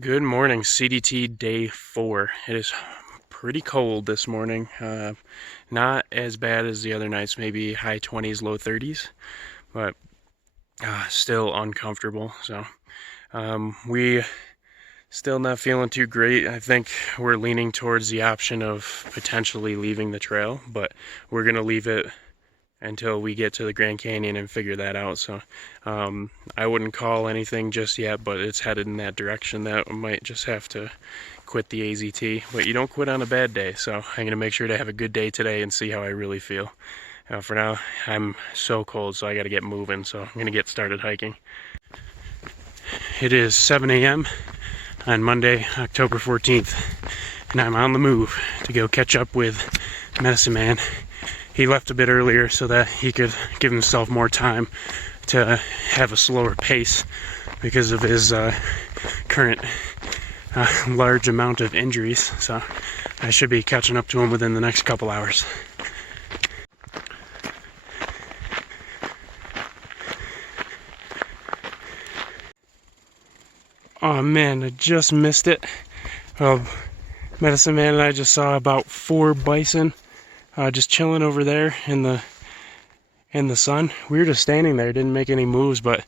Good morning, CDT day 4. It is pretty cold this morning. Not as bad as the other nights, maybe high 20s, low 30s, but still uncomfortable. So we still not feeling too great. I think we're leaning towards the option of potentially leaving the trail, but we're gonna leave it until we get to the Grand Canyon and figure that out. So I wouldn't call anything just yet, but it's headed in that direction that we might just have to quit the AZT. But you don't quit on a bad day, so I'm going to make sure to have a good day today and see how I really feel. For now, I'm so cold, so I got to get moving, so I'm going to get started hiking. It is 7 a.m. on Monday, October 14th, and I'm on the move to go catch up with Medicine Man. He left a bit earlier so that he could give himself more time to have a slower pace because of his current large amount of injuries. So I should be catching up to him within the next couple hours. Oh man, I just missed it. Medicine Man and I just saw about 4 bison just chilling over there in the sun. We were just standing there, didn't make any moves, but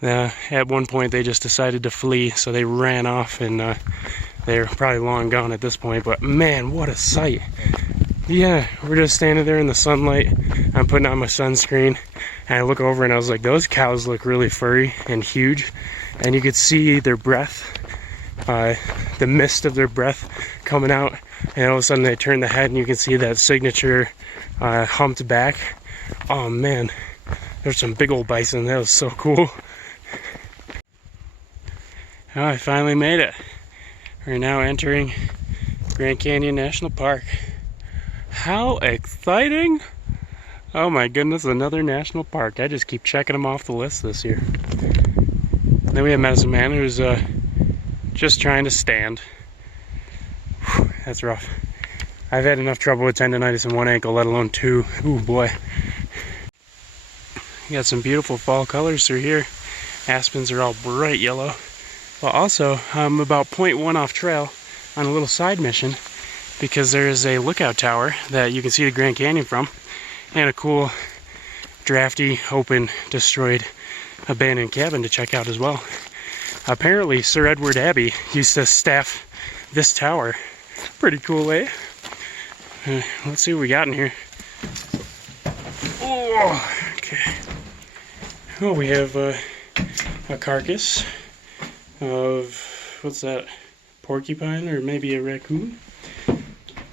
at one point they just decided to flee, so they ran off, and they're probably long gone at this point. But man, what a sight. Yeah, we're just standing there in the sunlight. I'm putting on my sunscreen, and I look over and I was like, those cows look really furry and huge, and you could see their breath, the mist of their breath coming out, and all of a sudden they turn the head and you can see that signature humped back. Oh man, there's some big old bison. That was so cool. Oh, I finally made it. We're now entering Grand Canyon National Park. How exciting! Oh my goodness, another national park. I just keep checking them off the list this year. Then we have Medicine Man, who's just trying to stand. Whew, that's rough. I've had enough trouble with tendonitis in one ankle, let alone 2. Ooh boy. You got some beautiful fall colors through here. Aspens are all bright yellow. But also, I'm about 0.1 off trail on a little side mission because there is a lookout tower that you can see the Grand Canyon from, and a cool, drafty, open, destroyed, abandoned cabin to check out as well. Apparently, Sir Edward Abbey used to staff this tower. Pretty cool, eh? Let's see what we got in here. Oh, okay. Oh, we have a carcass of, what's that, porcupine or maybe a raccoon.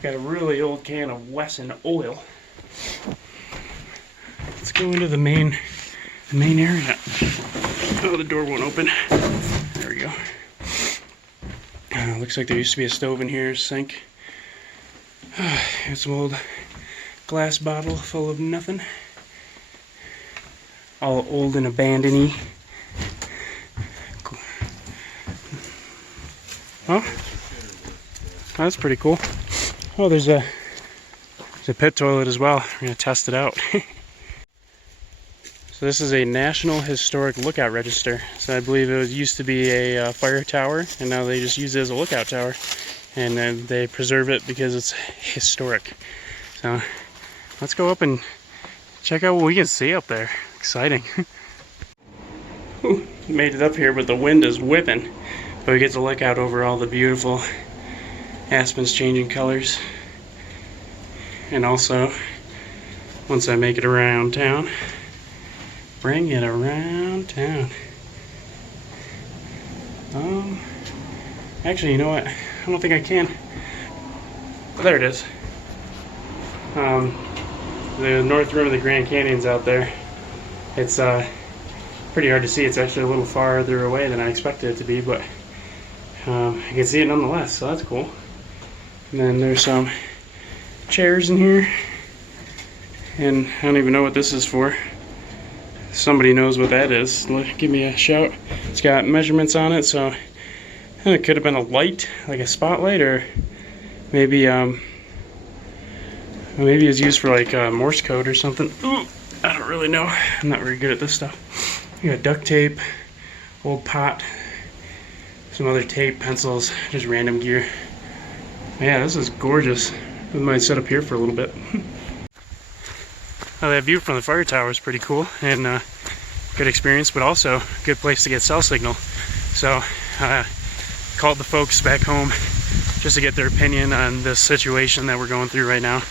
Got a really old can of Wesson oil. Let's go into the main area. Oh, the door won't open. There we go. Looks like there used to be a stove in here, sink. Got some old glass bottle full of nothing. All old and abandoned-y. Oh, that's pretty cool. Oh, there's a pit toilet as well. We're gonna test it out. So this is a National Historic Lookout Register. So I believe it used to be a fire tower, and now they just use it as a lookout tower. And then they preserve it because it's historic. So let's go up and check out what we can see up there. Exciting. Ooh, made it up here, but the wind is whipping. But we get to look out over all the beautiful aspens changing colors. And also, once I make it around town, bring it around town. Actually, you know what? I don't think I can. But there it is. The north rim of the Grand Canyon's out there. It's pretty hard to see. It's actually a little farther away than I expected it to be, but I can see it nonetheless, so that's cool. And then there's some chairs in here, and I don't even know what this is for. Somebody knows what that is, give me a shout. It's got measurements on it, so it could have been a light, like a spotlight, or maybe maybe it's used for like Morse code or something. Ooh, I don't really know. I'm not very good at this stuff. You got duct tape, old pot, some other tape, pencils, just random gear. Yeah, this is gorgeous. I might set up here for a little bit. That view from the fire tower is pretty cool and good experience, but also a good place to get cell signal. So called the folks back home just to get their opinion on this situation that we're going through right now.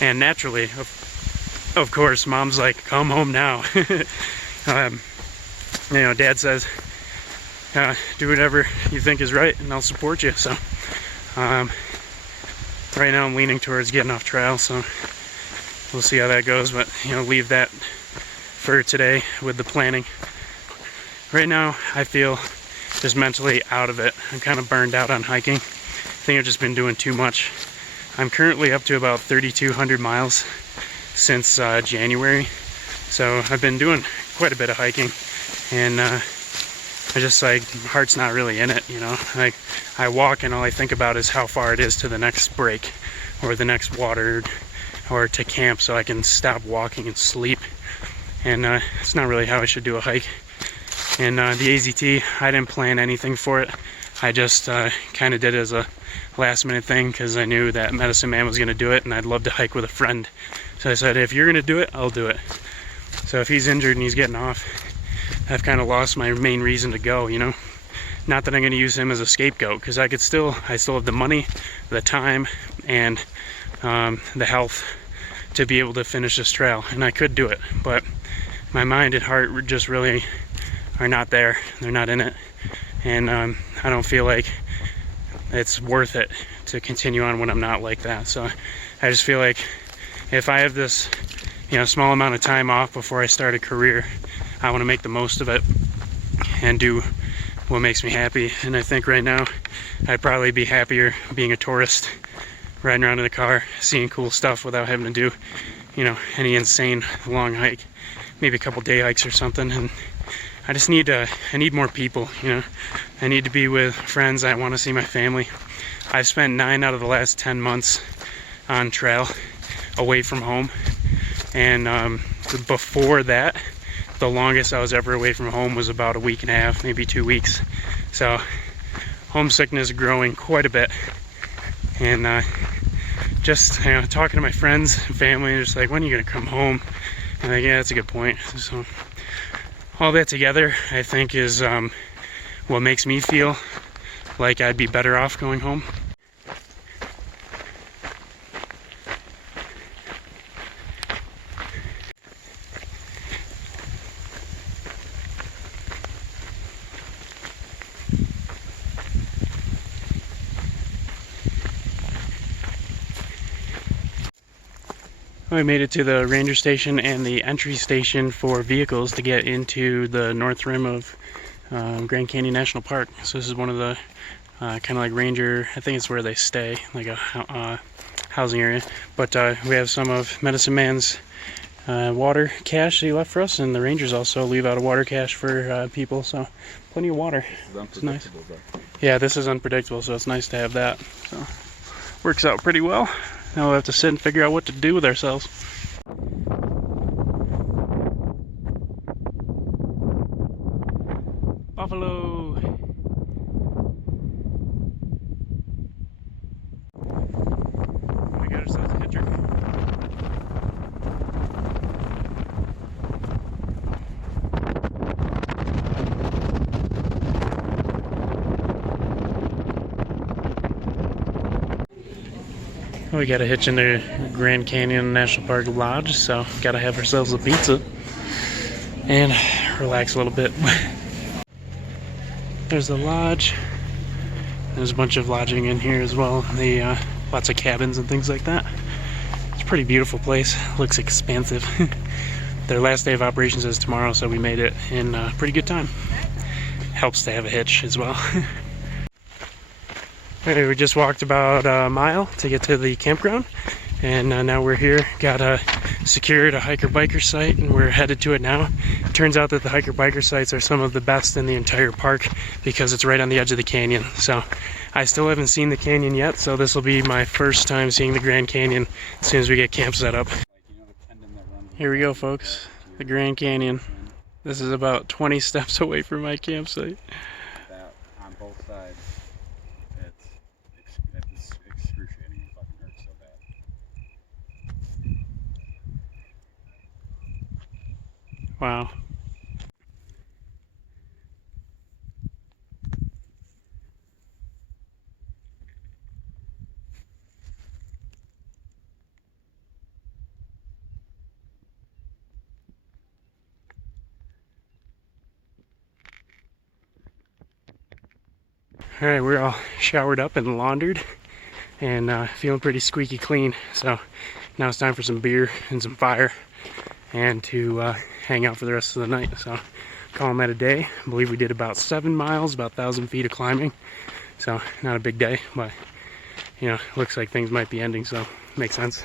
And naturally, of course, Mom's like, come home now. You know, Dad says, do whatever you think is right and I'll support you. So right now I'm leaning towards getting off trail, so we'll see how that goes, but you know, leave that for today with the planning. Right now I feel just mentally out of it. I'm kind of burned out on hiking. I think I've just been doing too much. I'm currently up to about 3,200 miles since January, so I've been doing quite a bit of hiking, and I just like, my heart's not really in it, you know. Like, I walk and all I think about is how far it is to the next break or the next water or to camp so I can stop walking and sleep. And it's not really how I should do a hike. And the AZT, I didn't plan anything for it. I just kind of did it as a last minute thing because I knew that Medicine Man was going to do it and I'd love to hike with a friend. So I said, if you're going to do it, I'll do it. So if he's injured and he's getting off, I've kind of lost my main reason to go, you know. Not that I'm going to use him as a scapegoat, because I still have the money, the time, and the health to be able to finish this trail, and I could do it, but my mind and heart just really are not there. They're not in it, and I don't feel like it's worth it to continue on when I'm not like that. So I just feel like if I have this, you know, small amount of time off before I start a career, I want to make the most of it and do what makes me happy. And I think right now I'd probably be happier being a tourist, riding around in the car, seeing cool stuff without having to do, you know, any insane long hike, maybe a couple day hikes or something. And I just need I need more people, you know. I need to be with friends. I want to see my family. I've spent 9 out of the last 10 months on trail away from home, and before that, the longest I was ever away from home was about a week and a half, maybe 2 weeks. So homesickness is growing quite a bit, and just, you know, talking to my friends and family, just like, when are you gonna come home? And like, yeah, that's a good point. So all that together, I think, is what makes me feel like I'd be better off going home. We made it to the ranger station and the entry station for vehicles to get into the north rim of Grand Canyon National Park. So this is one of the kind of like ranger, I think it's where they stay, like a housing area. But we have some of Medicine Man's water cache that he left for us, and the rangers also leave out a water cache for people, so plenty of water. It's nice. Yeah, this is unpredictable, so it's nice to have that. So works out pretty well. Now we'll have to sit and figure out what to do with ourselves. Buffalo! We got ourselves a hitcher. We got a hitch in the Grand Canyon National Park Lodge, so gotta have ourselves a pizza and relax a little bit. There's the lodge. There's a bunch of lodging in here as well. Lots of cabins and things like that. It's a pretty beautiful place. Looks expansive. Their last day of operations is tomorrow, so we made it in pretty good time. Helps to have a hitch as well. Okay, we just walked about a mile to get to the campground, and now we're here. Got secured a hiker-biker site, and we're headed to it now. It turns out that the hiker-biker sites are some of the best in the entire park because it's right on the edge of the canyon. So I still haven't seen the canyon yet, so this will be my first time seeing the Grand Canyon as soon as we get camp set up. Here we go, folks. The Grand Canyon. This is about 20 steps away from my campsite. On both sides. Wow. Alright, we're all showered up and laundered and feeling pretty squeaky clean. So now it's time for some beer and some fire and to hang out for the rest of the night. So call them at a day. I believe we did about 7 miles, about 1,000 feet of climbing. So not a big day, but you know, looks like things might be ending, so makes sense.